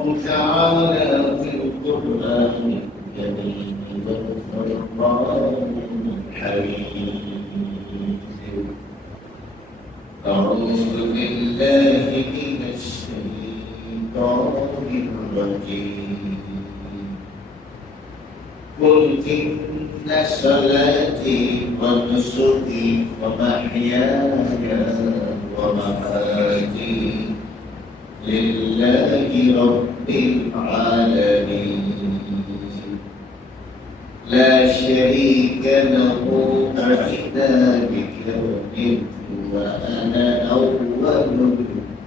تعالى في القرآن الكريم والفرقان الحميد. أعوذ بالله من الشيطان الرجيم. قل إن صلاتي ونسكي ومحياي ومماتي لله رب العالمين لا شريك له أحدى بكونه وأنا أول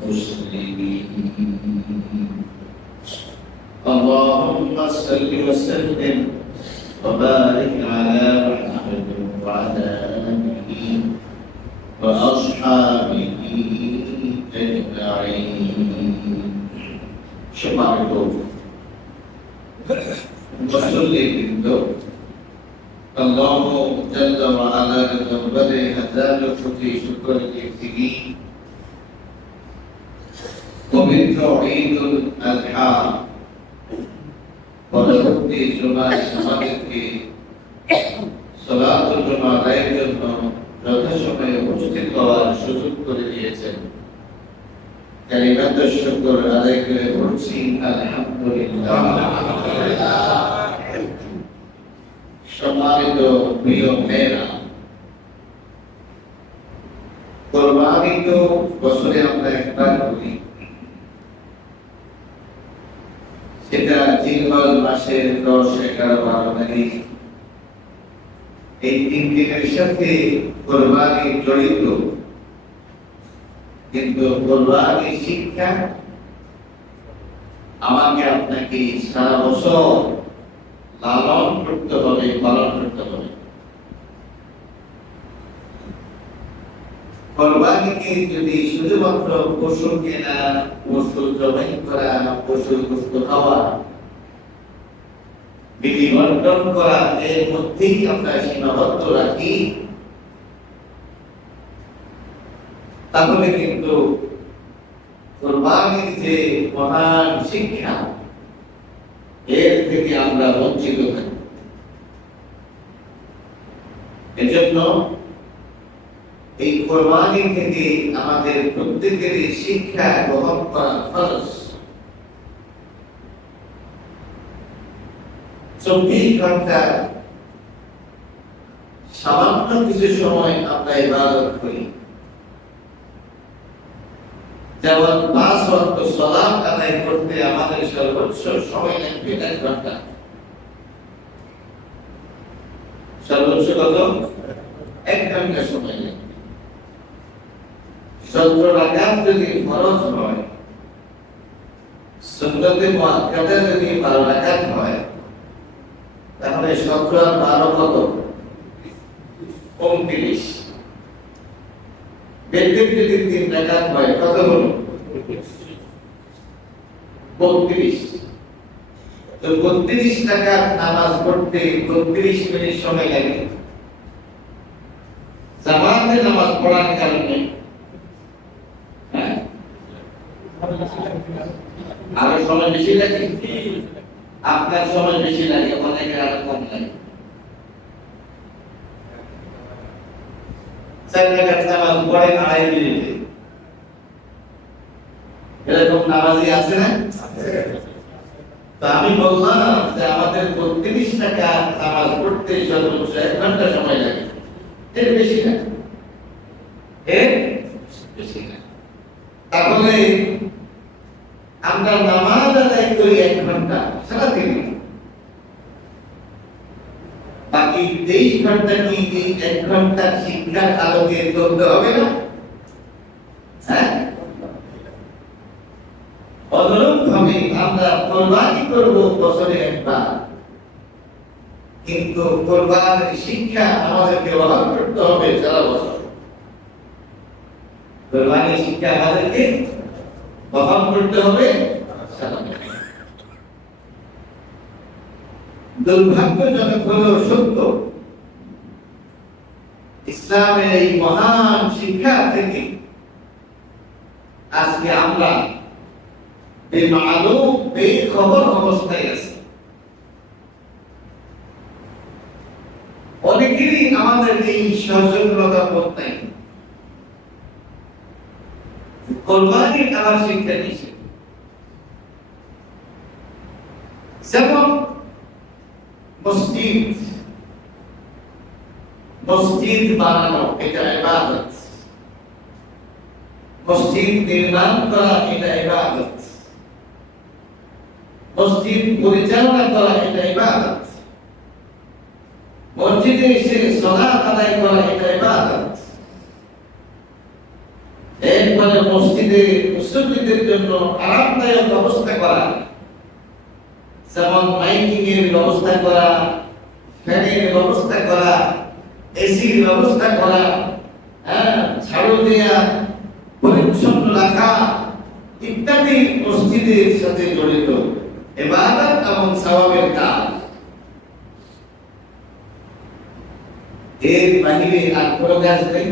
المسلمين. اللهم صل وسلم وبارك على محمد وعلى آله وأصحابه أجمعين. সম্মানিত মুসল্লিবৃন্দ, আল্লাহ জাল্লা ওয়া আলার দরবারে হাজার কোটি শুকর কীর্তি। পবিত্র ঈদুল আযহা পরবর্তী জুমায় আমাদেরকে সালাতুল জুমা আদায়ের জন্য যথাসময়ে উপস্থিত হওয়ার সুযোগ করে দিয়েছেন। কালিমাতুশ শুকর আদায় করে বলছি আলহামদুলিল্লাহ। সম্মানিত প্রিয় মেয়েরা, কোরবানি তো বছরে আমরা একবার করি, সেটা জিলহজ মাসের 10, 11, 12 তারিখ। এই 3 দিনের সাথে কোরবানি জড়িত, কিন্তু কোরবানি শিক্ষা আমাকে আপনাকে সারা বছর লালন করতে হবে, পালন করতে হবে। কোরবানিকে যদি শুধুমাত্র পশু কেনা, পশু জবাই করা, পশুর গোশত খাওয়া, বিধি বন্টন করা, এর মধ্যেই আমরা সীমাবদ্ধ রাখি, তাহলে কিন্তু কোরবানির যে মহান শিক্ষা, এর থেকে আমরা বঞ্চিত থাকি। এজন্য এই কোরবানি থেকে আমাদের প্রত্যেকেরই শিক্ষা গ্রহণ করা ফরজ। 24 ঘন্টা সামান্য কিছু সময় আমরা ইবাদত করি, যেমন 5 ওয়াক্ত সালাত আদায় করতে আমাদের সর্বোচ্চ সময় লাগবে 1 ঘন্টা। সর্বোচ্চ কত? 1 ঘন্টা সময় লাগবে। 17 রাকাত যদি ফরজ হয়, সুন্নতে মুআক্কাদা যদি 12 রাকাত হয়, তাহলে 17 আর 12 কত? 29। বেতন যদি 3 রাকাত হয়, কত হলো? 32। তো 32 রাকাত নামাজ পড়তে 32 মিনিট সময় লাগে। জামাতে নামাজ পড়ার কারণে আরো সময় বেশি লাগে, আপনার সময় বেশি লাগে, অনেকের আরো কম লাগে। 4 রাকাত নামাজ পড়েন 2.5 মিনিটে, এরকম নামাজি আছে না? তো আমি বললাম যে আমাদের 32 রাকাত নামাজ পড়তে সর্বোচ্চ 1 ঘন্টা সময় লাগে, এর বেশি না, এর বেশি না। তাহলে আমরা নামাজ আদায় করি 1 ঘন্টা সারাদিন, বাকি 23 ঘন্টা কি 1 ঘন্টা শিক্ষার আলোকে চলতে হবে না? হ্যাঁ, অনুরূপভাবে আমরা কোরবানি করব বছরে একবার, কিন্তু কোরবানির শিক্ষা আমাদেরকে বহন করতে হবে সারা বছর। কোরবানির শিক্ষা আমাদেরকে বহন করতে হবে সারা বছর। দুর্ভাগ্যজনক হলেও সত্য, ইসলামের এই মহান শিক্ষা থেকে আজকে আমরা বেমালুম বেখবর অবস্থায় আছে। অনেকেরই আমাদের এই সচেতনতা বোধ নাই। কোরবানির আবার শিক্ষা দিয়েছে, যেমন মসজিদ মসজিদ বানানো এটা ইবাদত, মসজিদ নির্মাণ করা এটা ইবাদত, মসজিদ পরিচালনা করা এটা ইবাদত, মসজিদে এসে সালাত আদায় করা এটা ইবাদত। এরপরে মসজিদে মুসল্লিদের জন্য আরামদায়ক ব্যবস্থা করা, যেমন মাইকিং এর ব্যবস্থা করা, ফ্যানের ব্যবস্থা করা, এসির ব্যবস্থা করা, ঝাড়ু দেয়া, পরিচ্ছন্ন রাখা ইত্যাদি মসজিদের সাথে জড়িত ইবাদত এবং সওয়াবের কাজ। এর বাহিরে আর কোনো কাজ নেই,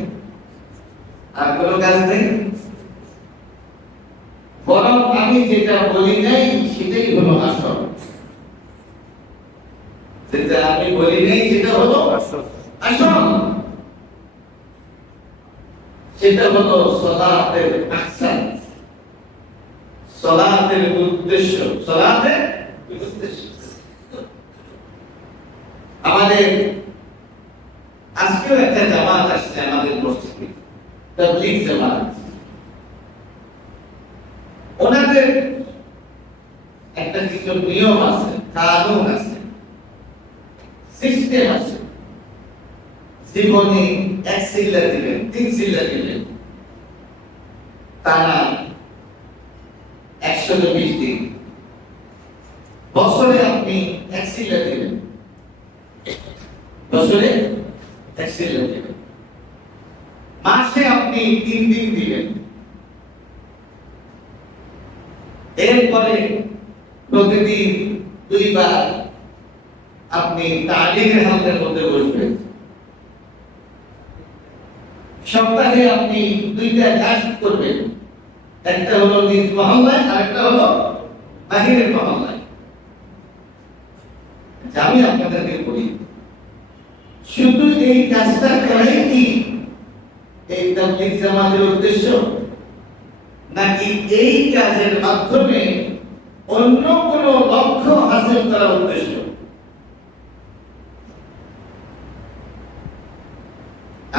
আর কোনো কাজ নেই। বরং আমি যেটা বলি নাই সেটাই হলো আসল, যেটা আমি বলি নাই সেটা হলো আসল। সেটা হলো সালাতের মাকসাদ, সালাতের উদ্দেশ্য, সালাতের উদ্দেশ্য। আমাদের আজকেও একটা জামাত আসছে আমাদের মসজিদে, তাবলীগ জামাত। ওনাদের একটা কিছু নিয়ম আছে, কানুন আছে, সিস্টেম আছে। জীবনে এক সিল্লা দিবেন, 3 সিল্লা দিবেন, টানা 120 দিন। বছরে আপনি এক সিল্লা দিবেন, বছরে এক সিল্লা দিবেন। মাসে আপনি 3 দিন দিবেন। এরপরে প্রতিদিন 2 বার আপনি তালিমের হালকার মধ্যে বসবেন। সপ্তাহে আপনি 2টা কাজ করবেন, একটা হলো নিজ মহল্লায় আর একটা হলো বাহিরের মহল্লায়। আমি আপনাদেরকে বলি, শুধু এই কাজটা করাই কি এই তাবলীগ জামাতের উদ্দেশ্য, নাকি এই কাজের মাধ্যমে অন্য কোন লক্ষ্য হাসিল করা উদ্দেশ্য?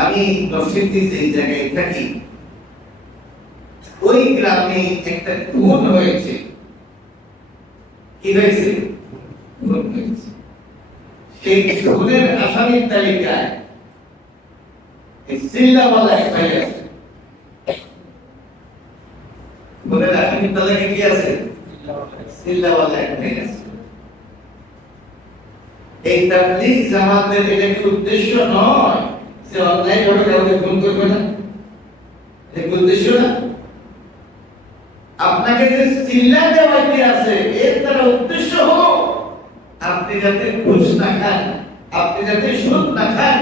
আমি নরসিংদী যে জায়গায় থাকি, ওই গ্রামে একটা খুন হয়েছে। কি হয়েছে? খুন হয়েছে। সেই খুনের আসামির তালিকায় সিল্লাওয়ালা এক ভাই আছে। খুনের আসামির তালিকায় কি আছে? সিল্লাওয়ালা এক ভাই আছে। এই তাবলীগ জামাতের এটা কি উদ্দেশ্য নয় যে অন্যায় ভাবে কাউকে খুন করবে না? এটা উদ্দেশ্য না। আপনাকে যে সিল্লা দেওয়াইতে আছে এর দ্বারা উদ্দেশ্য হলো আপনি যাতে ঘুষ না খান, আপনি যাতে সুদ না খান,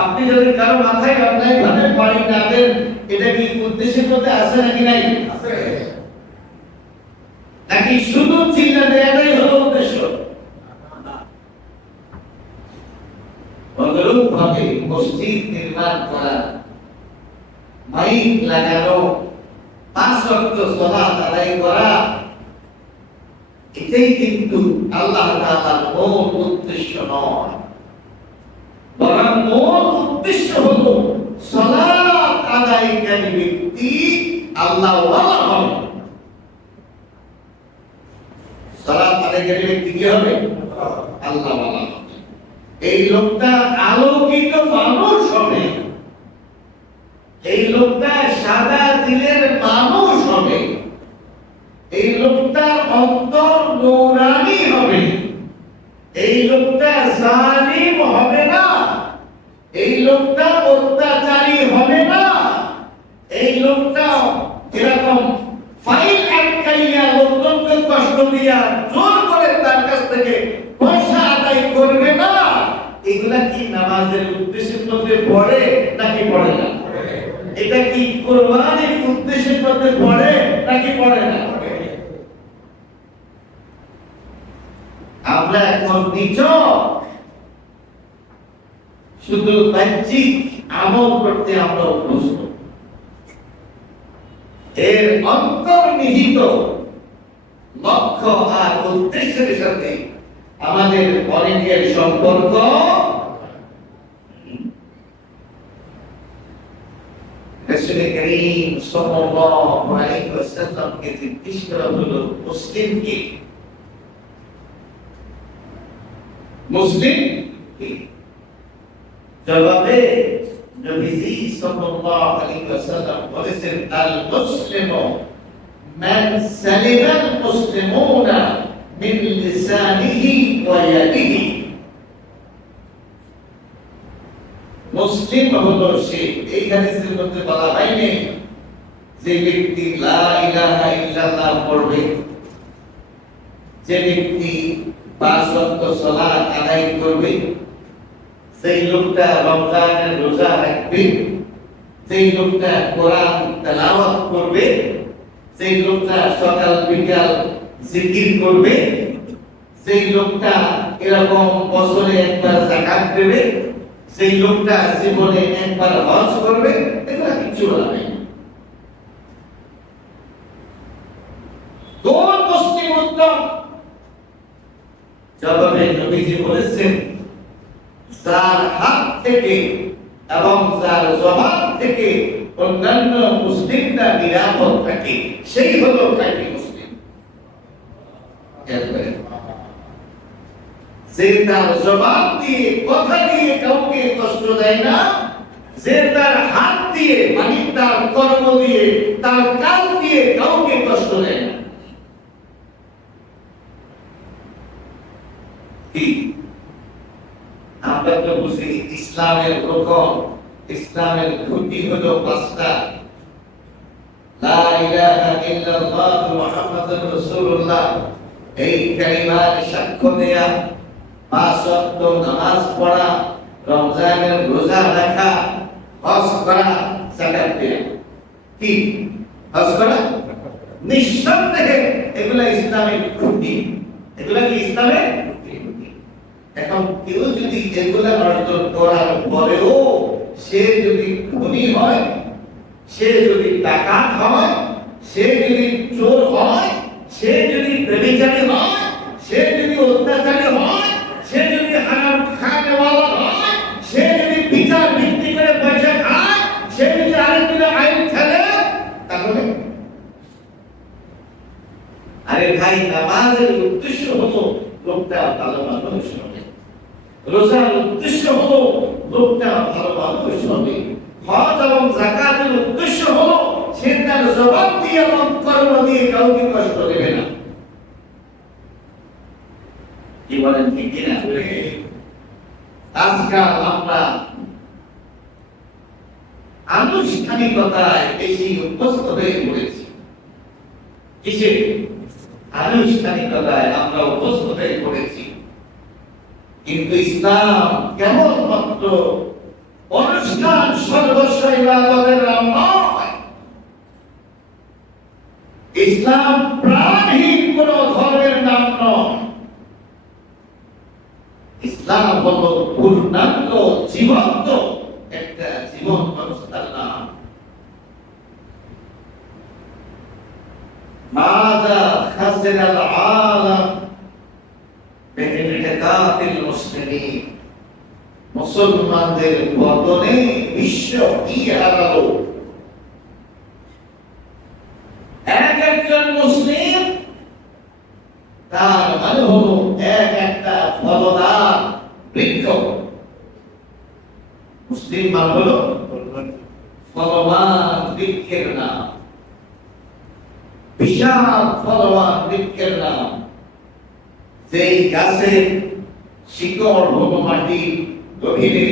আপনি যাতে কারো মাথায় অন্যায় ভাবে বাড়ি না দেন। এটা কি উদ্দেশ্যের মধ্যে আছে নাকি নাই? আছে। নাকি শুধু চিল্লা দেওয়াটাই হলো উদ্দেশ্য? অনুরূপ ভাবে মসজিদ নির্মাণ করা, মাইক লাগানো, 5 ওয়াক্ত সালাত আদায় করা, এটাই কিন্তু আল্লাহ তাআলার মূল উদ্দেশ্য নয়। বরং মূল উদ্দেশ্য হলো সালাত আদায়কারী ব্যক্তি আল্লাহ ওয়ালা হবে। সালাত আদায়কারী ব্যক্তি কি হবে? আল্লাহ ওয়ালা হবে। এই লোকটা আলোকিত মানুষ হবে, এই লোকটা সাদা দিলের মানুষ হবে, এই লোকটা অন্তর নূরানি হবে, এই লোকটা জালিম হবে না, এই লোকটা অত্যাচারী হবে না, এই লোকটা এরকম ফাইল আটকাইয়া লোকজনকে কষ্ট দিয়া জোর করে তার কাছ থেকে পয়সা আদায় করবে না। এগুলা কি নামাজের উদ্দেশ্যের মধ্যে পড়ে নাকি পড়ে না? এটা কি কোরবানির উদ্দেশ্যের মধ্যে পড়ে নাকি পড়ে না? আমরা এখন শুধু বাহ্যিক আমল করতে আমরা অভ্যস্ত। এর অন্তর্নিহিত লক্ষ্য আর উদ্দেশ্যের সাথে আমাদের অনেকের সম্পর্ক রাসূল করিম সাল্লাল্লাহু আলাইহি ওয়াসাল্লামকে জিজ্ঞেস করা হলো মুসলিম কি? মুসলিম কি? জবাবে নবীজি সাল্লাল্লাহু আলাইহি ওয়াসাল্লাম বলেছেন আল মুসলিমু মান সালিমাল মুসলিমুনা মিন লিসানিহি ওয়া ইয়াদিহি। মুসলিম হলো সে, এই হাদিসের মধ্যে বলা হয়নি যে ব্যক্তি লা ইলাহা ইল্লাল্লাহ পড়বে, যে ব্যক্তি 5 ওয়াক্ত সালাত আদায় করবে, সেই লোকটা রমজানের রোজা রাখবে, সেই লোকটা কোরআন তেলাওয়াত করবে, সেই লোকটা সকাল বিকাল জিকির করবে, সেই লোকটা এরকম বছরে একবার যাকাত দেবে, সেই লোকটা জীবনে একবার হজ করবে, এগুলা কিছু বলা নেই। কোন মুসলিম উত্তম? জবাবে নবীজি বলেছেন যার হাত থেকে এবং যার জবান থেকে অন্যান্য মুসলিমরা নিরাপদ থাকে, সেই হলো খাঁটি মুসলিম। যে তার জবান দিয়ে কথা দিয়ে কাউকে কষ্ট দেয় না, যে তার হাত দিয়ে মানে তার কর্ম দিয়ে তার কাজ দিয়ে কাউকে কষ্ট দেয় না। কি আমরা তো বুঝি ইসলামের রকম, ইসলামের খুঁটি হলো 5টা। লা ইলাহা ইল্লাল্লাহ মুহাম্মাদুর রাসূলুল্লাহ, এই কালিমার সাক্ষ্য দেয়া, 5 ওয়াক্ত নামাজ পড়া, রমজানের রোজা রাখা, হজ করা, যাকাত দেয়া। কি হজ করা? নিঃসন্দেহে এগুলা ইসলামের খুঁটি। এগুলা কি ইসলামের খুঁটি? এখন কেউ যদি এগুলা অর্জন করার পরেও সে যদি ধনী হয়, সে যদি ডাকাত হয়, সে যদি চোর হয়, সে যদি ব্যভিচারী হয়, সে যদি অত্যাচারী হয়, সে যদি হারাম খাওয়াওয়ালা হয়, সে যদি বিচার ভিত্তি করে পয়সা খায়, সে যদি আরেকজনের আইন খেলে, তাহলে আরে ভাই, নামাজের উদ্দেশ্য হলো লোকটা ভালো মানুষ হবে, রোজার উদ্দেশ্য হলো লোকটা ভালো মানুষ হবে, হজ এবং যাকাতের উদ্দেশ্য হলো সে তার জবান দিয়ে এবং কর্ম দিয়ে কাউকে কষ্ট দেবে না। কি বলেন, ঠিক কিনা? আজকাল আমরা আনুষ্ঠানিকতায় বেশি অভ্যস্ত হয়ে পড়েছি। কিসে? আনুষ্ঠানিকতায় আমরা অভ্যস্ত হয়ে পড়েছি। কিন্তু ইসলাম কেবলমাত্র অনুষ্ঠান সর্বস্ব ইবাদতের নাম নয়। ইসলাম প্রাণহীন কোন ধর্মের নাম নয়। ইসলাম হলো পূর্ণাঙ্গ জীবন্ত একটা জীবন ব্যবস্থার নাম। মাযা খাসিরাল আলাম বিইনহিতাতিল মুসলিমিন, মুসলমানদের পতনে বিশ্ব কি হারালো? একজন মুসলিম তার মানে হলো একটা ফলদার বৃক্ষ। মুসলিম মানে হলো ফলবান বৃক্ষের নাম, বিশাল ফলবান বৃক্ষের নাম। যেই গাছের শিকড় হলো মাটির গভীরে,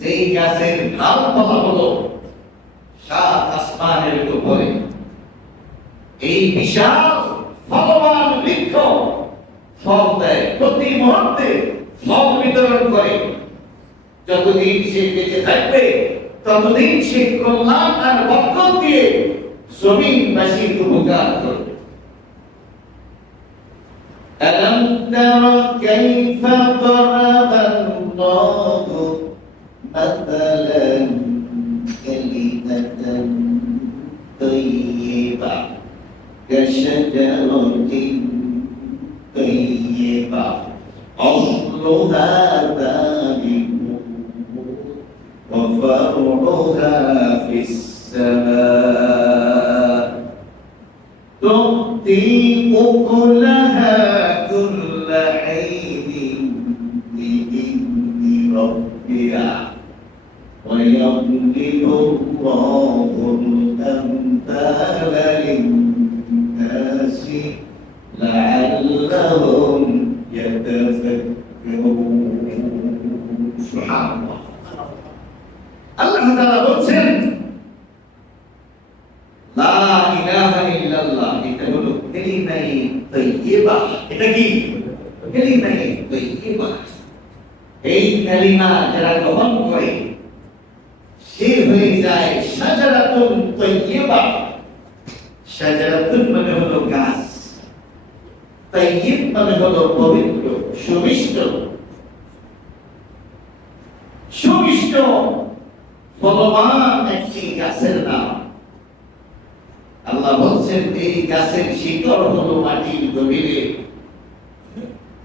যেই গাছের ডালপালা হলো 7 আসমানের উপরে, এই বিশাল ফলবান বৃক্ষ ফল দেয়, প্রতি মুহূর্তে ফল বিতরণ করে। যতদিন সে বেঁচে থাকবে ততদিন সে কল্যাণ আর বরকত দিয়ে জমিনবাসীর উপকার করবে। আলম تر كيف ضرب الله مثلا كلمة طيبة كشجرة طيبة أصلها ثابت وفرعها في السماء تؤتي أكلها كل حين بإذن ربها ويضرب الله الأمثال للناس لعلهم يتفكرون. سبحان الله. আল্লাহ তাআলা বলছেন লা ইলাহা ইল্লাল্লাহ, এটা হলো কালিমায়ে তাইয়্যিবা। এটা কি? কালিমায়ে তাইয়্যিবা। এই কালিমা যারা গ্রহণ করে সে হয়ে যায় শাজারাতুন তাইয়্যিবা। শাজারাতুন মানে হলো গাছ, তাইয়্যিব মানে হলো পবিত্র, সুমিষ্ট। সুমিষ্ট ফলবান একটি গাছের নাম। আল্লাহ বলছেন এই গাছের শিকড় হলো মাটির গভীরে,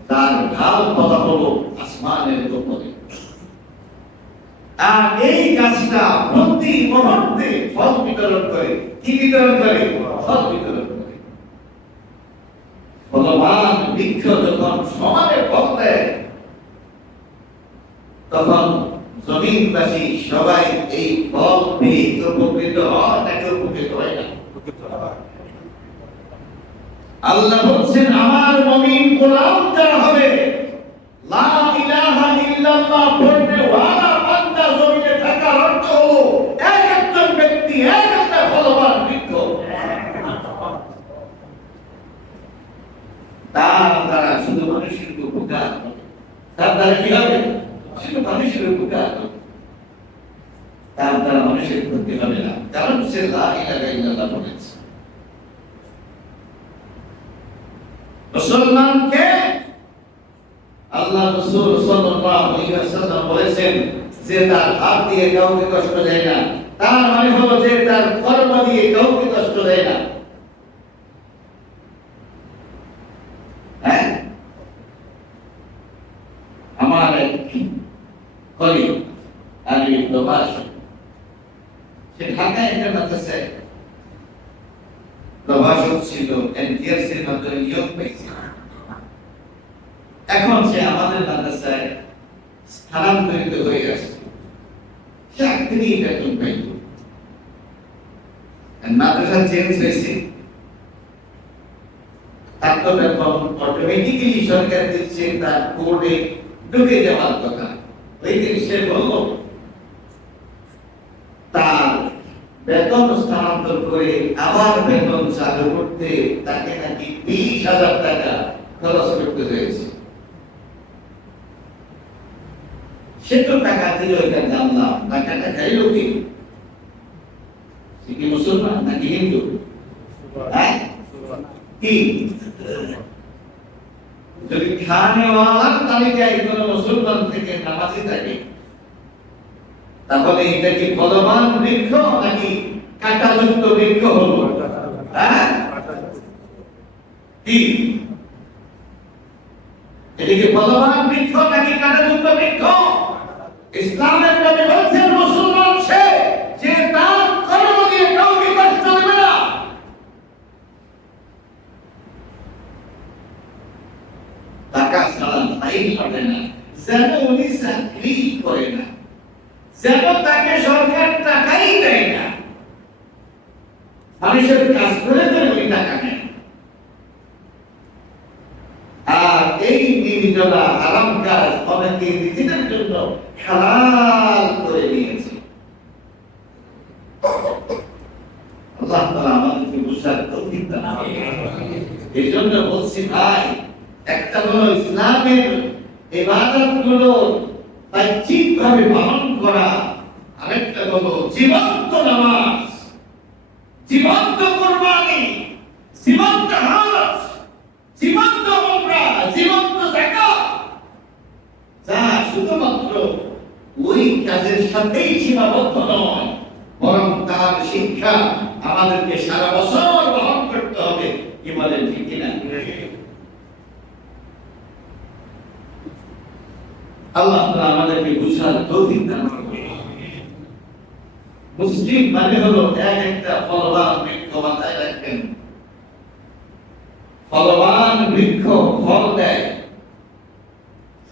তার ঢাল পাতা হলো আসমানের উপরে। আর এই গাছটা প্রতি মুহূর্তে ফল বিতরণ করে। কি বিতরণ করে? ফল বিতরণ করে। ফলবান বৃক্ষ যখন সমানে ফল দেয় তখন জমিনবাসী সবাই এই ফল পেয়ে উপকৃত হয় নাকি উপকৃত হয় না? আল্লাহ বলছেন আমার মুমিন গোলাম যারা হবে, লা ইলাহা ইল্লাল্লাহ পড়বে ওয়ালা বান্দা জমিনে থাকার অর্থ হলো এক একজন ব্যক্তি এক একটা ফলবান বৃক্ষ। তার দ্বারা শুধু মানুষের উপকার হবে। তার দ্বারা কি হবে? শুধু মানুষের উপকার হবে, তার দ্বারা মানুষের ক্ষতি হবে না, কারণ সে লা ইলাহা ইল্লাল্লাহ বলেছে। মুসলমানকে আল্লাহ রাসূল সাল্লাল্লাহু আলাইহি ওয়াসাল্লাম বলেছেন যে তার হাত দিয়ে কাউকে কষ্ট দেয় না, তার মানে হলো যে তার কর্ম দিয়ে কাউকে কষ্ট দেয় না। হ্যাঁ, আমার কলিগ আমি প্রবাস, সে ঢাকায় একটা মাদ্রাসায় প্রভাষক ছিল, এনটিআরসির মাধ্যমে নিয়োগ পেয়েছে। এখন সে আমাদের মাদ্রাসায় স্থানান্তরিত হয়ে আসছে। চাকরি বেতন পাইল, মাদ্রাসা চেঞ্জ হয়েছে, তার তো বেতন অটোমেটিক্যালি সরকার দিচ্ছে, তার কোর্টে ঢুকে যাওয়ার কথা। ওই দিন সে বলল তার বেতন স্থানান্তর করে আবার বেতন চালু করতে তাকে নাকি 20,000 টাকা খরচ করতে হয়েছে। সে তো টাকা দিল, এটা জানলাম, টাকাটা খাইল কি? সে কি মুসলমান নাকি হিন্দু? হ্যাঁ, কি যদি খানেওয়ালার তালিকায় কোনো মুসলমান থেকে নামাজি থাকে তাহলে এটা কি ফলবান বৃক্ষ নাকি কাঁটাযুক্ত বৃক্ষ হলো? হ্যাঁ, কি এটা কি ফলবান বৃক্ষ নাকি কাঁটাযুক্ত বৃক্ষ? ইসলামের নবী বলেছেন মুসলমান সে যে তার কর্ম দিয়ে কাউকে কষ্ট দেবে না। টাকা ছাড়া তাই হবে না, যেন উনি চাকরি করে না, যেন তাকে সরকার টাকাই দেয় না, মানুষের কাজ করে করে ওই টাকা নেয়। আর এই নির্জলা আরাম কাজ অনেকে নিজেদের জন্য হালাল করে নিয়েছে। আল্লাহ তাআলা আমাদেরকে বুঝার তৌফিক দান করুন। এই জন্য বলছি ভাই, একটা হলো ইসলামের ইবাদতগুলো বাহ্যিকভাবে পালন করা, আরেকটা হলো জীবন্ত নামাজ, জীবন্ত কুরবানি, জীবন্ত হজ, জীবন্ত উমরা, জীবন্ত শুধুমাত্র ওই কাজের সাথেই সীমাবদ্ধ নয়, বরং তার শিক্ষা আমাদেরকে সারা বছর বহন করতে হবে। কি বলেন, ঠিক কিনা? আল্লাহ তাআলা আমাদেরকে বুঝার তৌফিক দান করুন। মুসলিম মানে হলো এক একটা ফলবান বৃক্ষ, মাথায় রাখবেন। ফলবান বৃক্ষ ফল দেয়,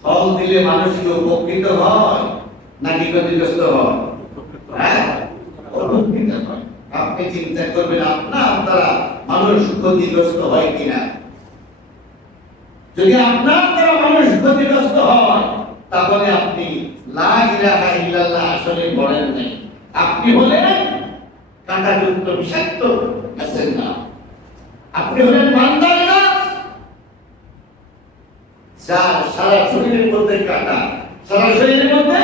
ফল দিলে মানুষ কি উপকৃত হয় নাকি ক্ষতিগ্রস্ত হয়? উপকৃত হয়। আপনি চিন্তা করবেন আপনার দ্বারা মানুষ ক্ষতিগ্রস্ত হয় কিনা। যদি আপনার দ্বারা মানুষ ক্ষতিগ্রস্ত হয়, তাহলে আপনি লা ইলাহা ইল্লাল্লাহ আসলে বলেন নাই, আপনি হলেন কাঁটাযুক্ত বিষাক্ত গাছের নাম। আপনি হলেন মান্দার গাছ, যার সারা শরীরের মধ্যে কাঁটা, সারা শরীরের মধ্যে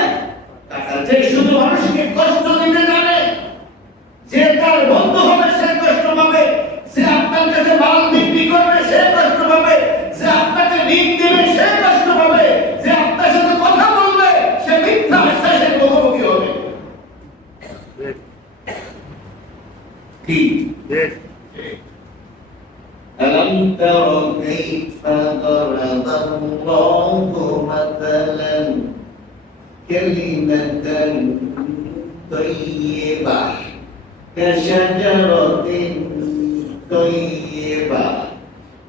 কাঁটা, যে শুধু মানুষকে কষ্ট দিতে জানে, যে তার বন্ধু হবে সে কষ্ট পাবে, যে আপনার কাছে মাল বিক্রি করবে সে কষ্ট পাবে, যে আপনাকে ঋণ দেবে সে কষ্ট পাবে, যে আপনার সাথে কথা বলবে সে মিথ্যা আশ্বাসের মুখোমুখি হবে। কি ألم تر كيف ضرب الله مثلا كلمة طيبة كشجرة طيبة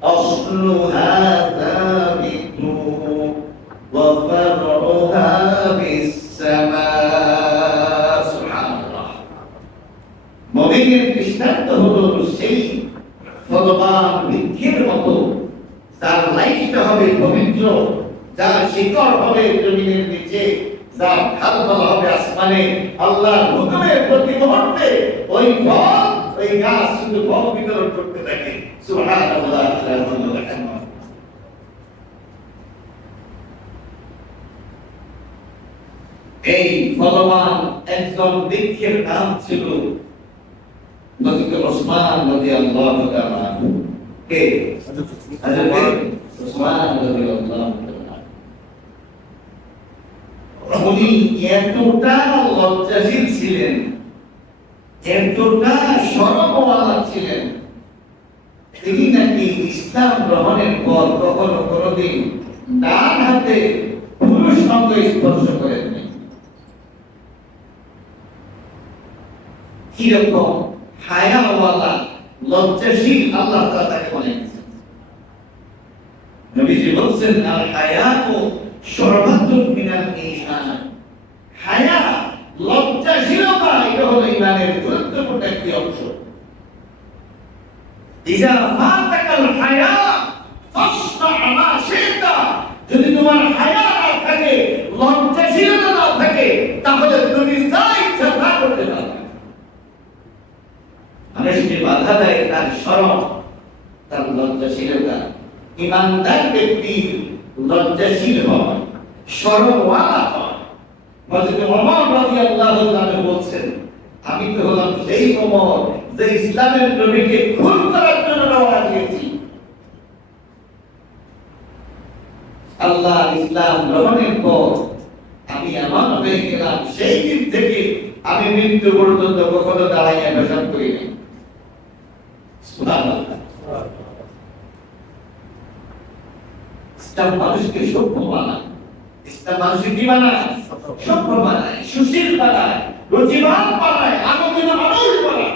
أصلها ثابت وفرعها في السماء سبحان الله মুমিনের দৃষ্টান্ত হলো সেই ফলবান বৃক্ষের মতো, যার লাইফটা হবে পবিত্র, যার শিকড় হবে জমিনের নিচে, যার ঢালপালা হবে আসমানে। আল্লাহর হুকুমে প্রতি মুহূর্তে ওই ফল, ওই গাছ শুধু ফল বিতরণ করতে থাকে। সুবহানাল্লাহ। এই ফলবান একজন বৃক্ষের নাম ছিল হযরত ওসমান রাদিয়াল্লাহু তাআলা। কে? হযরত ওসমান রাদিয়াল্লাহু তাআলা। উনি এতটা লজ্জাশীল ছিলেন, এতটা শরমওয়ালা ছিলেন, তিনি নাকি ইসলাম গ্রহণের পর কখনো কোনোদিন ডান হাতে পুরুষ অঙ্গ স্পর্শ করেননি। কিরকম হায়াওয়ালা, লজ্জাশীল আল্লাহ তাআলা তাকে বানিয়েছেন। নবীজি বলেছেন, আল হায়াতু শুরবাতুন মিনাল ঈমান। হায়া, লজ্জাশীলতা, এটা হলো ঈমানের গুরুত্বপূর্ণ একটি অংশ। ইজা ফাতাকাল হায়া ফাসনা মা শিতা। যদি তোমার হায়া না থাকে, লজ্জাশীলতা না থাকে, তাহলে তুমি যা ইচ্ছা তা করতে পারবে। মানুষকে বাধা দেয় তার শরম, তার লজ্জাশীলতা। ইমানদার ব্যক্তি লজ্জাশীল হয়, শরমওয়ালা হয়। হযরত ওমর রাদিয়াল্লাহু তাআলা বলছেন, আমি তো হলাম সেই ওমর যে ইসলামের নবীকে খুন করার জন্য রওনা দিয়েছি। আল্লাহ ইসলাম গ্রহণের পর আমি এমন হয়ে গেলাম, সেই দিন থেকে আমি মৃত্যু পর্যন্ত কখনো দাঁড়াইয়া পেশাব করি নাই। ইসলাম মানুষকে সভ্য বানায়, ইসলাম মানুষকে কি বানায়? সভ্য বানায়, সুশীল বানায়, রুচিবান বানায়, আনন্দিত মানুষ বানায়।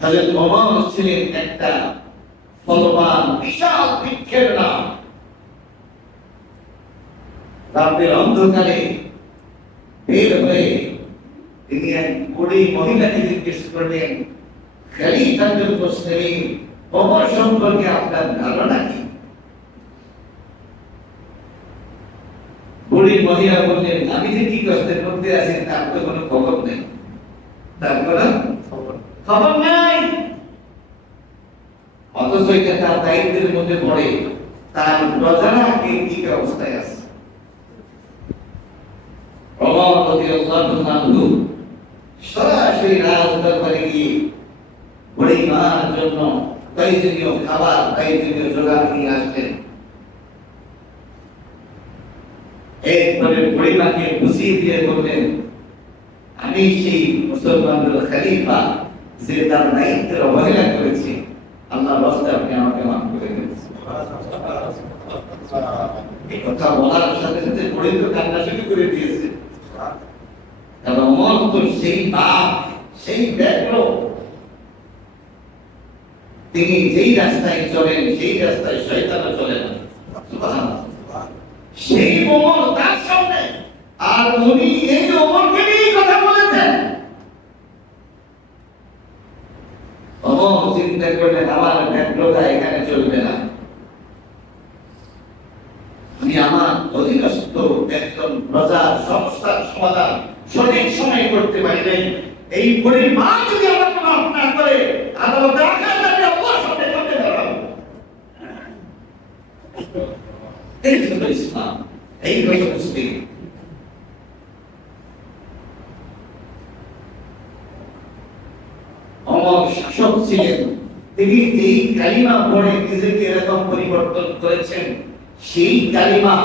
হযরত ওমর ছিলেন একটা ফলবান বিশাল বৃক্ষের নাম। রাতের অন্ধকারে বের হয়ে তিনি এক বুড়ি মহিলাকে জিজ্ঞেস করলেন, খলিফাতুল মুসলিমিন ওমর সম্পর্কে আপনার ধারণা কি? বুড়ি মহিলা বললেন, আমি যে কি কষ্টের মধ্যে আছি তার তো কোনো খবর নেই। তার কোনো খবর নাই। অথচ এটা তার দায়িত্বের মধ্যে পড়ে, তার প্রজারা কি অবস্থায় আছে। ওমর রাদিয়াল্লাহু আনহু সরাসরি রাজদরবারে গিয়ে বুড়িমার জন্য প্রয়োজনীয় খাবার প্রয়োজনীয় জোগাড় নিয়ে আসলেন। এরপরে বুড়িমাকে বুঝিয়ে দিয়ে বললেন, আমি সেই মুসলমানদের খলিফা যে তার দায়িত্বের অবহেলা করেছি, আল্লাহর রাস্তায় আপনি আমাকে মাফ করে দেন। এই কথা বলার সাথে সাথে বুড়ি তো কান্না শুরু করে দিয়েছে। কারণ ওমর তো সেই বাপ, সেই ব্যগ্র, তিনি যেই রাস্তায় চলেন সেই রাস্তায় শয়তানও চলে না। সুবহানাল্লাহ। সেই ওমর তার সামনে, আর উনি এই ওমরকে নিয়ে কথা বলেছেন। ওমর চিন্তা করলেন, আমার ব্যগ্রতা এখানে চলবে না, আমি আমার অধীনস্থ একজন প্রজার সমস্যার সমাধান সঠিক সময় করতে পারি নাই। এই বুড়ির মা যদি আমাকে মাফ না করে, আদালতে আঘাত আমি আল্লাহর সামনে কাঁদতে দাঁড়াবো। এই হলো ইসলাম, এই হলো মুসলিম। ওমর শাসক ছিলেন, তিনি যেই কালিমা পড়ে নিজেকে এরকম পরিবর্তন করেছেন, সেই কালিমা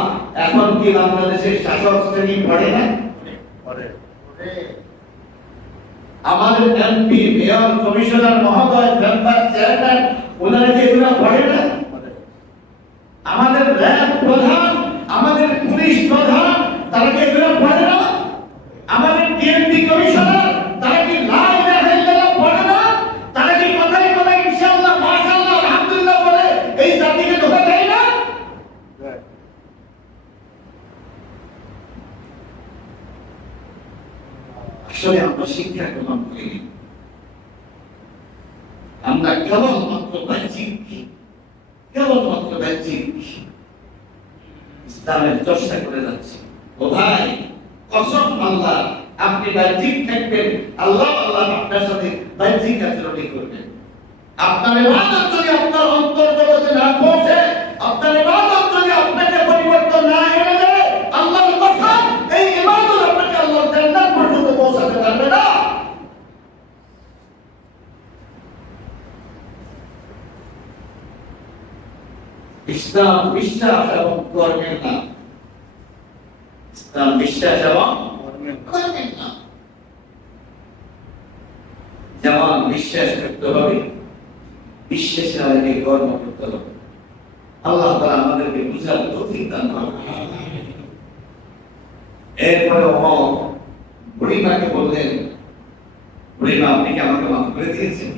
এখন কি বাংলাদেশের শাসক শ্রেণী পড়ে না? আমাদের এমপি, মেয়র, কমিশনার মহোদয়, মেম্বার, চেয়ারম্যান, ওনারা কি এগুলো পড়ে না? আমাদের র্যাব প্রধান, আমাদের পুলিশ প্রধান, তারা কি এগুলো পড়ে না? আমাদের টিএমপি কমিশনার, তারা কি লা ইলাহা ইল্লাল্লাহ পড়ে না? তারা কি কথায় কথায় ইনশাআল্লাহ, মাশাআল্লাহ, আলহামদুলিল্লাহ বলে এই জাতিকে ধোঁকা দেয় না? আসলে আমরা শিক্ষা গ্রহণ করিনি, আমরা কেবলমাত্র বাহ্যিক ইসলামের চর্চা করে যাচ্ছি। ও ভাই, কসম আল্লাহ, আপনি বাহ্যিক থাকবেন, আল্লাহ আপনার সাথে বাহ্যিক আচরণই করবেন। আপনার ইবাদত যদি আপনার অন্তর জগতে না পৌঁছে, আপনার ইবাদত যদি আপনাকে পরিবর্তন না এনে দেয়, আল্লাহর কসম, এই ইবাদত আপনাকে আল্লাহর জান্নাত পর্যন্ত পৌঁছাতে পারবে না। ইসলাম বিশ্বাস এবং কর্মের নাম। ইসলাম বিশ্বাস এবং কর্মের নাম। যেমন বিশ্বাস করতে হবে, বিশ্বাসের আগে কর্ম করতে হবে। আল্লাহ তাআলা আমাদেরকে বুঝার তৌফিক দান করুন। এরপরে ওমর বুড়িমাকে বললেন, বুড়িমা, আপনি কি আমাকে মাফ করে দিয়েছেন?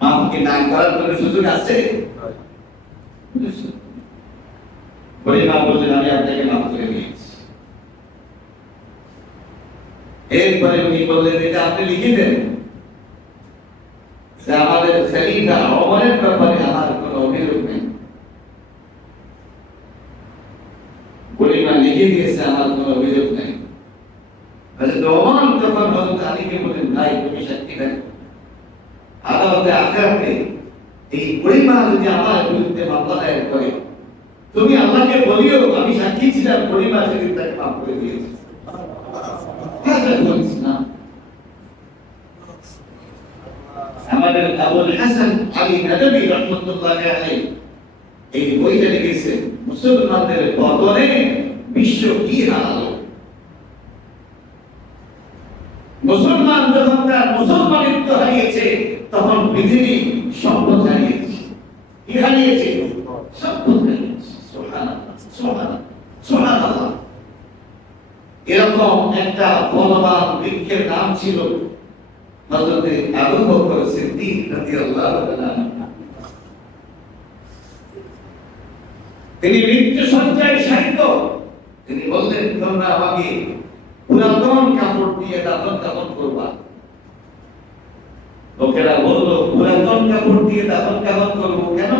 মাফ কি না করার কোনো সুযোগ আছে? বুড়িমা বললেন, আমি আপনাকে মাফ করে দিয়েছি। এরপরে উনি বললেন, এটা আপনি লিখে দেন যে আমাদের খলিফা ওমরের ব্যাপারে আমার কোনো অভিযোগ নেই। বুড়িমা লিখে দিয়েছে, আমার কোনো অভিযোগ নেই। ওমর যখন হযরত আলীকে বললেন, ভাই তুমি সাক্ষী থাকো, আদালতে আখিরাতে এই বুড়িমা যদি আমার বিরুদ্ধে মামলা দায়ের করে, তুমি আল্লাহকে বলিও আমি সাক্ষী ছিলাম, বুড়িমা সেদিন তাকে মাফ করে দিয়েছে। আমাদের আবুল হাসান আলী নদভী রাহমাতুল্লাহ আলাইহি এই বইটা লিখেছেন, মুসলমানদের পতনে বিশ্ব কি হারালো। মুসলমান যখন তার মুসলমানিত্ব হারিয়েছে, তখন পৃথিবী সম্পদ হারিয়েছে। কি হারিয়েছে? সম্পদ হারিয়েছে। সুবহানাল্লাহ, সুবহানাল্লাহ, সুবহানাল্লাহ। এরকম একটা বলবান বৃক্ষের নাম ছিল হযরত আবু বকর সিদ্দিক রাদিয়াল্লাহু তাআলা। তিনি মৃত্যু সজ্জায় শায়িত। তিনি বললেন, তোমরা আমাকে পুরাতন কাপড় দিয়ে দাফন কাফন করবা। লোকেরা বললো, পুরাতন কাপড় দিয়ে দাফন কাফন করবো কেন?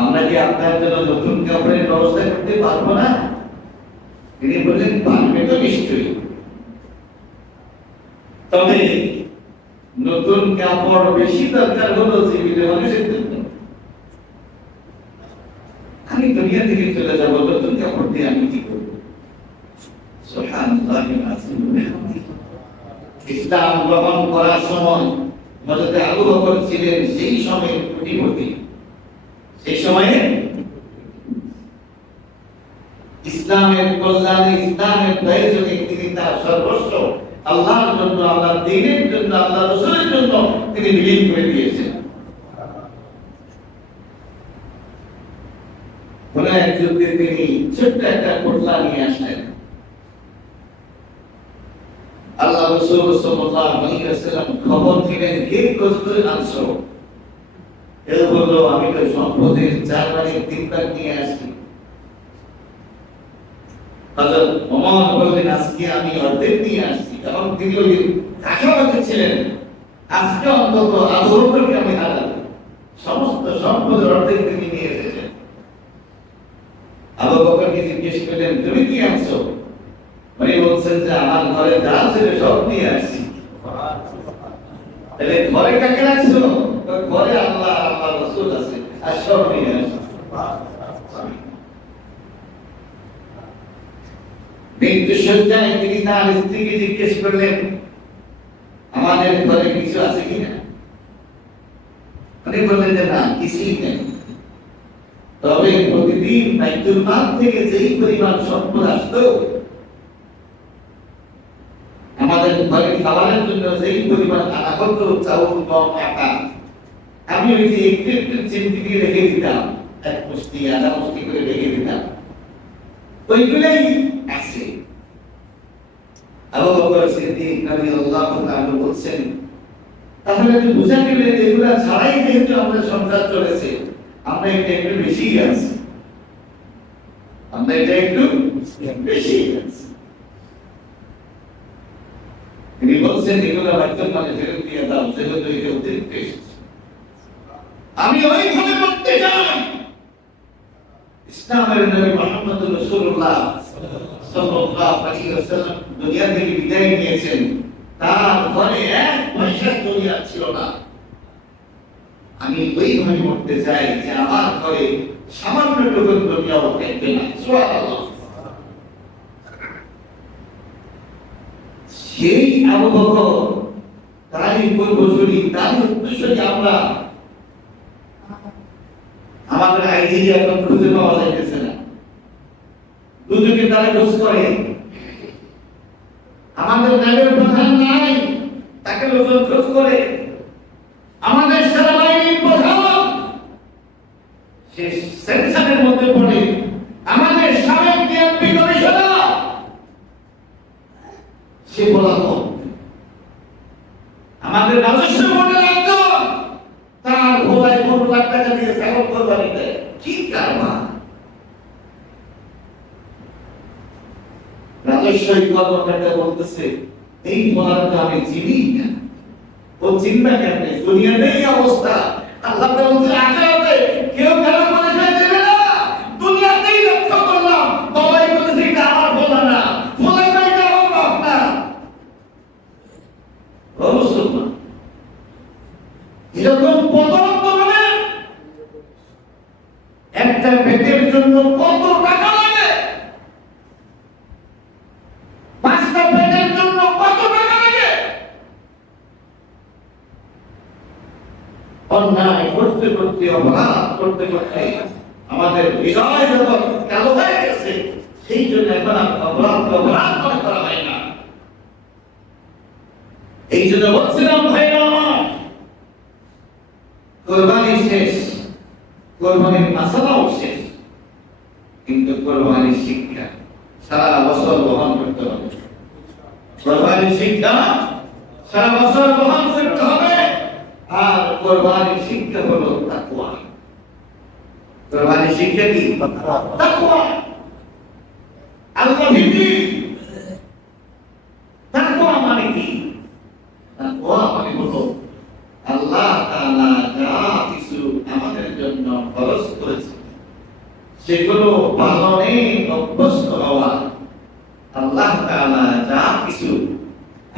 আমরা কি আপনার জন্য নতুন কাপড়ের ব্যবস্থা করতে পারবো না? তিনি বললেন, পারবে তো নিশ্চয়ই, তবে নতুন কাপড় বেশি দরকার হলো জীবিত মানুষের জন্য। আমি দুনিয়া থেকে চলে যাবো, নতুন কাপড় দিয়ে আমি কি করবো? সুবহানাল্লাহ। ইসলাম গ্রহণ করার সময় হযরত আবু বকর ছিলেন সেই সময়ের কোটিপতি, সেই সময়ে ইসলামের কল্যাণে, ইসলামের প্রয়োজনে তিনি তার সর্বস্ব আল্লাহর জন্য, আল্লাহর দ্বীনের জন্য, আল্লাহ রাসূলের জন্য তিনি বিলীন করে দিয়েছেন। কোন এক যুদ্ধে তিনি ছোট্ট একটা পোটলা নিয়ে আসলেন। আল্লাহ রাসূল সাল্লাল্লাহু আলাইহি ওয়াসাল্লাম খবর দিলেন, কে কতদূর আনছো? কেউ বলল, আমি তো সম্পদের 4 ভাগের 3 ভাগ নিয়ে আসছি। হযরত ওমর বললেন, আজকে আমি অর্ধেক নিয়ে আসছি। এবং তিনি ওই আশাবাদী ছিলেন, আজকে অন্তত আবু বকরকে আমি হারাবো। সমস্ত সম্পদের অর্ধেক তিনি নিয়ে এসেছেন। আবু বকরকে জিজ্ঞেস করলেন, তুমি কি আনছো? উনি বলছেন যে আমার ঘরে যা ছিল সব নিয়ে আসছি। তাহলে ঘরে কাকে রাখছো? ঘরে আল্লাহ, আল্লাহ রাসূল আছে, আর সব নিয়ে আসছি। মৃত্যুশয্যায় তিনি তার স্ত্রীকে জিজ্ঞেস করলেন, আমাদের ঘরে কিছু আছে কিনা? উনি বললেন যে না, কিছুই নেই। তবে প্রতিদিন বাইতুল মাল থেকে যেই পরিমাণ সম্পদ আসতো, আমাদের ঘরে খাবারের জন্য যেই পরিমাণ আনা হতো, চাউল, গম, আটা, আমি ওই যে একটু একটু চিমটি দিয়ে রেখে দিতাম, 1 মুষ্টি, আধা মুষ্টি করে রেখে দিতাম, ওইগুলাই আছে। আবু বকর সিদ্দিক রাদিয়াল্লাহু তাআলা বলছেন, তাহলে তো বুঝা গেল এগুলা ছাড়াই যেহেতু আমাদের সংসার চলেছে, আমরা এটা একটু বেশি আছি, আমরা এটা একটু বেশি আছি। তিনি বলছেন, এগুলা বাইতুল মালে ফেরত দিয়ে দাও, যেহেতু এটা অতিরিক্ত এসেছে। আমি ওইখানে করতে চাই। ইসলামের নবী মুহাম্মদ রাসূলুল্লাহ সাল্লাল্লাহু আলাইহি ওয়াসাল্লাম দুনিয়া থেকে বিদায় নিয়েছেন, তার ঘরে 1 পয়সা দুনিয়া ছিল না। আমি ওইভাবে করতে চাই যে আমার ঘরে সামান্য টুকু দুনিয়াও থাকবে না। সুবহানাল্লাহ। সেই আবু বকর, তারই পূর্বসূরি, তারই উত্তরসূরি আমরা। আমাদের আইজি এখন খুঁজে পাওয়া যাইতেছে না, দুজনকে তারা খোঁজ করে। আমাদের নামের প্রধান নাই, তাকে লোকজন খোঁজ করে। আমাদের সেনাবাহিনীর প্রধান, সে সেন্সারের মধ্যে পড়ে। আমাদের সাবেক ডিএমপি কমিশনার, সে পলাতক। আমাদের রাজস্ব বোর্ডের একজন, তার ভোলায় 15 লাখ টাকা দিয়ে ছাগল কোরবানি দেয়। কি কারবার! রাজস্ব কর্মকর্তা বলতেছে, এই ভোলাটা আমি চিনি না। ও চিন্তা কেমনে? দুনিয়াতেই অবস্থা। আল্লাহ বলছে, আখিরাতে কেউ কারো পরিচয় দেবে না। দুনিয়াতেই লক্ষ্য করলাম, সবাই বলতেছে এটা আমার ভোলা না, ভোলাটা এটা আমার বাপ না। ও মুসলমান, এরকম পদন্ত মানে একটা পেটের জন্য কত টাকা লাগে, 5টা পেটের জন্য কত টাকা লাগে। অন্যায় করতে করতে, অপরাধ করতে করতে আমাদের হৃদয় যখন কালো হয়ে গেছে, সেই জন্য এখন অপরাধ মনে করা হয় না। এই জন্য বলছিলাম, ভাইরা আমার, কোরবানি শেষ, কোরবানির মাসালাও শেষ, কিন্তু কোরবানির শিক্ষা সারা বছর বহন করতে হবে। কোরবানির শিক্ষা সারা বছর বহন করতে হবে। আর কোরবানির শিক্ষা হলো তাকওয়া। কোরবানির শিক্ষা কি? তাকওয়া, আল্লাহ ভীতি। তাকওয়া মানে কি? তাকওয়া মানে হলো আল্লাহ তাআলা যা কিছু আমাদের জন্য ফরজ করেছেন সেগুলো পালনে অভ্যস্ত হওয়া। আল্লাহ তাআলা যা কিছু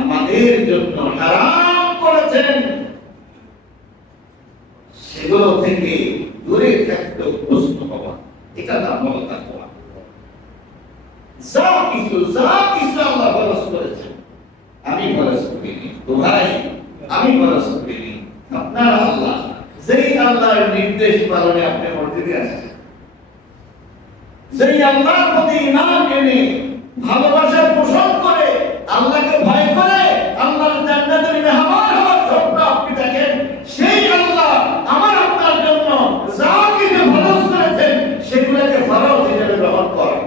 আমাদের জন্য হারাম করেছেন সেগুলো থেকে দূরে থাকতে অভ্যস্ত হওয়া, এটা নাম হলো তাকওয়া। যা কিছু আল্লাহ ফরজ করেছেন, আমি ফরজ করিনি, তো ভাই আমি ফরজ করিনি, আপনার আল্লাহ, যেই আল্লাহর নির্দেশ পালনে আপনি মসজিদে আসছেন, যেই আল্লাহর প্রতি ঈমান এনে ভালোবাসা পোষণ করে আল্লাহকে ভয় করে আল্লাহর জান্নাতের মেহমান হওয়ার স্বপ্ন আপনি দেখেন, সেই আল্লাহ আমার আপনার জন্য যা কিছু ফরজ করেছেন সেগুলোকে ফরজ হিসেবে গ্রহণ করেন।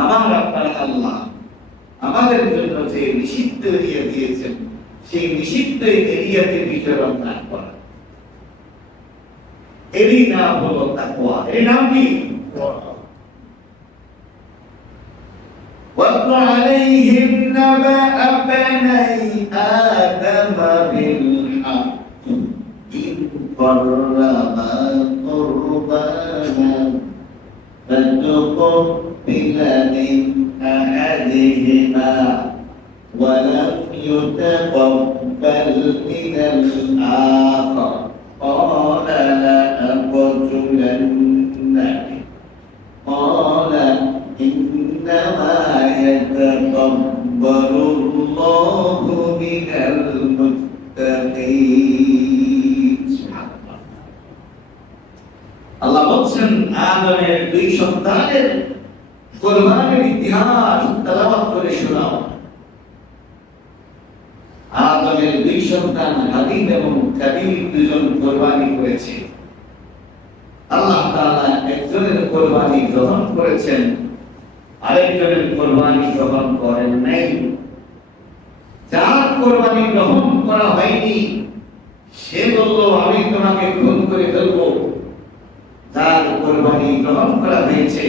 আমার আপনার আল্লাহ আমাদের জন্য যে নিষিদ্ধ এরিয়া দিয়েছেন সেই নিষিদ্ধ এরিয়াতে বিচরণ না করা, এরই নাম হলো তাকওয়া। এর নাম কি? وَاتْلُ عَلَيْهِمْ نَبَأَ بَنِي آدَمَ بِالْحَقِّ إِذْ قَرَّبَا قُرْبَانًا فَتُقُبِّلَ مِنْ أَحَدِهِمَا وَلَمْ يُتَقَبَّلْ مِنَ الْآخَرِ قَالَ لَأَقْتُلَنَّكَ قَالَ إِنَّمَا يَتَقَبَّلُ اللَّهُ مِنَ الْمُتَّقِينَ। আল্লাহ বলছেন আদমের দুই সন্তানের কোরবানির ইতিহাস তেলাওয়াত করে শোনাও। আদমের দুই সন্তান হাবিল এবং কাবিল দুজন কোরবানি করেছে। আল্লাহ তাআলা একজনের কোরবানি গ্রহণ করেছেন, আরেকজনের কোরবানি গ্রহণ করেন নাই। যার কোরবানি গ্রহণ করা হয়নি সে বলল আমি তোমাকে খুন করে ফেলব। যার কোরবানি গ্রহণ করা হয়েছে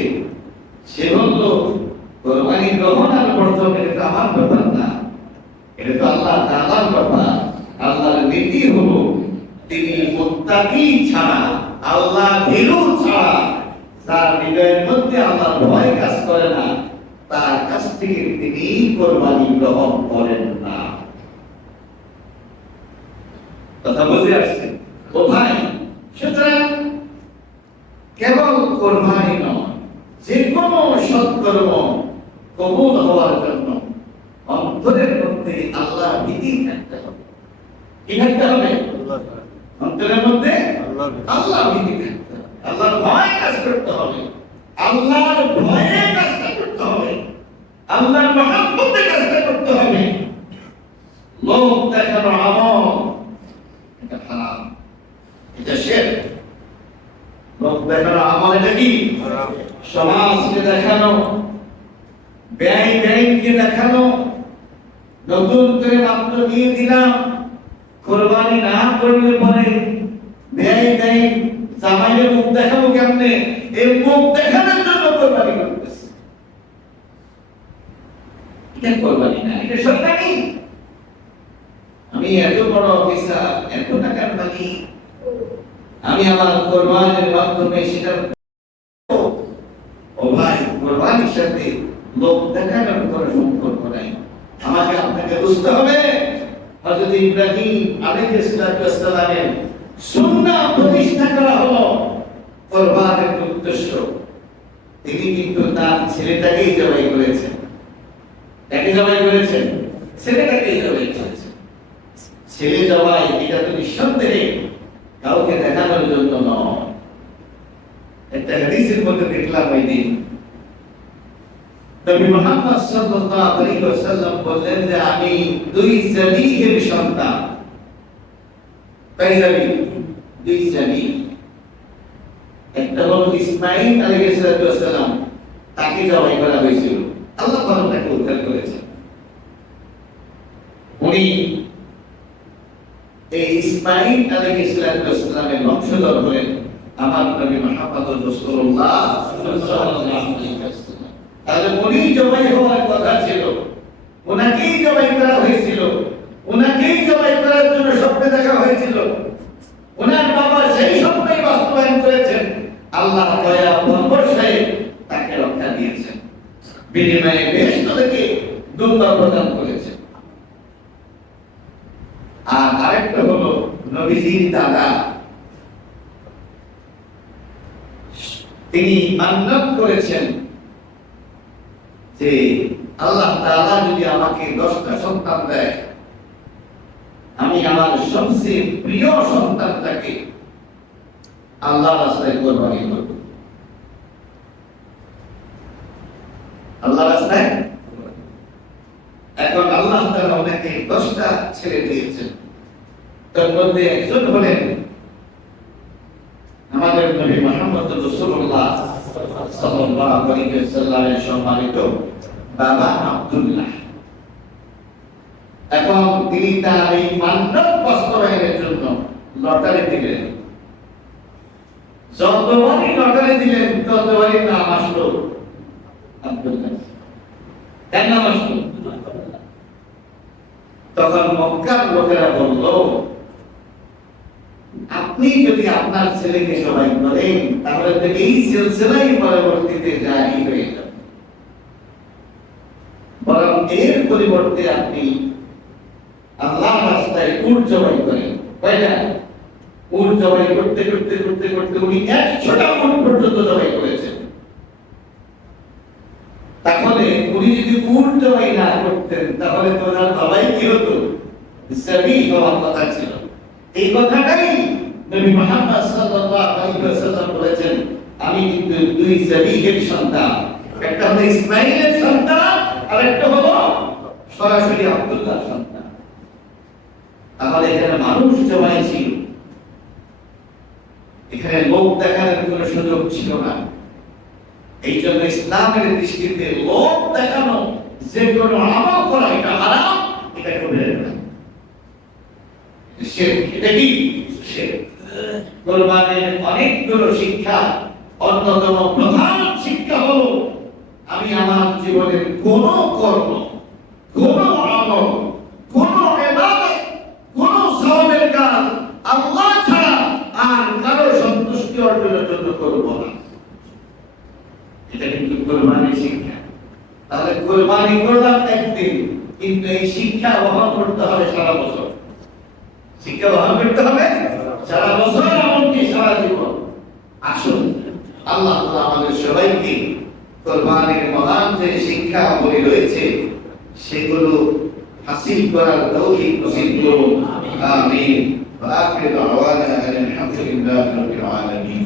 সে বলল কোরবানি গ্রহণ আর বর্জন এটা আমার ব্যাপার না, এটা তো আল্লাহ তাআলার ব্যাপার। আল্লাহর নীতি হলো তিনি মুত্তাকি ছাড়া, আল্লাহ ভীরু ছাড়া, যার হৃদয়ের মধ্যে আল্লাহর ভয় কাজ করে না তার কাছ থেকে তিনি কোরবানি গ্রহণ করেন না। কথা বুঝে আসছে ও ভাই? সুতরাং কেবল কোরবানি নয়, যে কোনো সৎকর্ম কবুল হওয়ার জন্য অন্তরের মধ্যে আল্লাহ ভীতি থাকতে হবে। কি থাকতে হবে? অন্তরের মধ্যে আল্লাহ ভীতি থাকতে হবে, আল্লাহর ভয় কাজ করতে হবে, আল্লাহর ভয়ে কাজটা করতে হবে, আল্লাহর মহব্বতে কাজটা করতে হবে। লোক দেখানো আমল এটা হারাম, এটা শিরক। লোক দেখানো আমল এটা কি? সমাজকে দেখানো, ব্যয়কে দেখানো, নতুন করে মাত্র দিয়ে দিলাম, কোরবানি না করলে পরে ব্যয় দেয়, জামাইয়ের মুখ দেখাবো কেমনে, এই মুখ দেখানোর জন্য কোরবানি করতেছে। এটা কোরবানি না, এটা শয়তানি। আমি এত বড় অফিসার, এত টাকার মালিক, আমি আমার কোরবানির মাধ্যমে সেটা। ও ভাই, কোরবানির সাথে লোক দেখানোর কোনো সম্পর্ক নাই। আমাকে আপনাকে বুঝতে হবে হযরত ইব্রাহিম আলাইহিস সালামের সুন্নাহ প্রতিষ্ঠা করা হলো কোরবানের উদ্দেশ্য। তিনি কিন্তু তার ছেলেটাকেই জবাই করেছেন। তাকে জবাই করেছেন, ছেলেটাকেই জবাই করেছেন। ছেলে জবাই এটা তো নিঃসন্দেহে কাউকে দেখানোর জন্য নয়। একটা হাদিসের মধ্যে দেখলাম ওই দিন নবী মুহাম্মদ সাল্লাল্লাহু আলাইহি ওয়াসাল্লাম বললেন যে আমি দুই জালিহের সন্তান। কয় জালি? দুই জালি। একটা হলো ইসমাঈল আলাইহিস সালাম, তাকে জবাই করা হয়েছিল, আল্লাহ পাক তাকে উদ্ধার করেছেন। উনি এই ইসমাঈল আলাইহিস সালামের বংশধর হলেন আমার নবী মুহাম্মদ রাসূলুল্লাহ সাল্লাল্লাহু আলাইহি ওয়াসাল্লাম। তাহলে উনি জবাই হওয়ার কথা ছিল, উনাকেই জবাই করা হয়েছিল, উনাকেই জবাই করার জন্য স্বপ্ন দেখা হয়েছিল। উনার বাবা সেই স্বপ্নই বাস্তবায়ন করেছেন। আল্লাহ দয়া বর্ষায় তাকে রক্ষা দিয়েছেন, বিনিময়ে বেহেশত থেকে দুর্গা প্রদান করেছেন। আর আরেকটা হলো নবীজির দাদা, তিনি মান্নাত করেছেন যে আল্লাহ তাআলা যদি আমাকে 10টা সন্তান দেয় আমি আমার সবচেয়ে প্রিয় সন্তানটাকে আল্লাহর রাস্তায় কোরবানি করব। আল্লাহর রাস্তায়। এখন আল্লাহ তাআলা ওনাকে 10টা ছেলে দিয়েছেন, তার মধ্যে একজন হলেন আমাদের নবী মুহাম্মদ রাসূলুল্লাহ সাল্লাল্লাহু আলাইহি ওয়াসাল্লামের সম্মানিত বাবা আব্দুল্লাহ। এখন তিনি তার এই মান্যত বাস্তবায়নের জন্য লটারি দিলেন। যতবারই লটারি দিলেন ততবারই নাম আসলো আব্দুল্লাহ। কেন নাম আসলো? তখন মক্কার লোকেরা বলল, আপনি যদি আপনার ছেলেকে সবাই করেন তাহলে তো এই সিলসিলাই পরবর্তীতে জারি হয়ে যাবে, বরং এর পরিবর্তে আপনি আল্লাহর রাস্তায় উট জবাই করেন। কয়টা উট জবাই করতে করতে করতে করতে উনি 100টা উট পর্যন্ত জবাই করেছেন। তাহলে উনি যদি উট জবাই না করতেন তাহলে তো ওনার বাবাই কি হতো? সাবি হওয়ার কথা ছিল। এই কথাটাই নবী মুহাম্মদ সাল্লাল্লাহু আলাইহি ওয়াসাল্লাম বলেছেন, আমি কিন্তু দুই সাবিহের সন্তান, একটা হলো ইসমাঈলের সন্তান আর একটা হলো সরাসরি আব্দুল্লাহর সন্তান। তাহলে এখানে মানুষ জবাই ছিল, এখানে লোক দেখানোর কোনো সুযোগ ছিল না। এই জন্য ইসলামের দৃষ্টিতে লোক দেখানো যে কোনো আমল করা এটা হারাম, এটা কবিরা গুনাহ। এটা কি? কোরবানির অনেকগুলো শিক্ষা, অন্যতম প্রধান শিক্ষা হলো আমি আমার জীবনের কোন কর্ম, কোন আমল, কোন ইবাদত, কোন সওয়াবের কাজ আল্লাহ ছাড়া আর কারো সন্তুষ্টি অর্জনের জন্য করব না। এটা কিন্তু কোরবানির শিক্ষা। তাহলে কোরবানি করলাম একদিন, কিন্তু এই শিক্ষা বহন করতে হবে সারা বছর। শিক্ষা বহন করতে হবে সারা বছর, এমনকি সারা জীবন। আসুন আল্লাহ তাআলা আমাদের সবাইকে কোরবানির মহান যে শিক্ষাগুলি রয়েছে সেগুলো হাসিল করার তৌফিক নসিব করুন। আমিন। ওয়া আখিরু দাওয়ানা আলহামদুলিল্লাহি রাব্বিল আলামিন।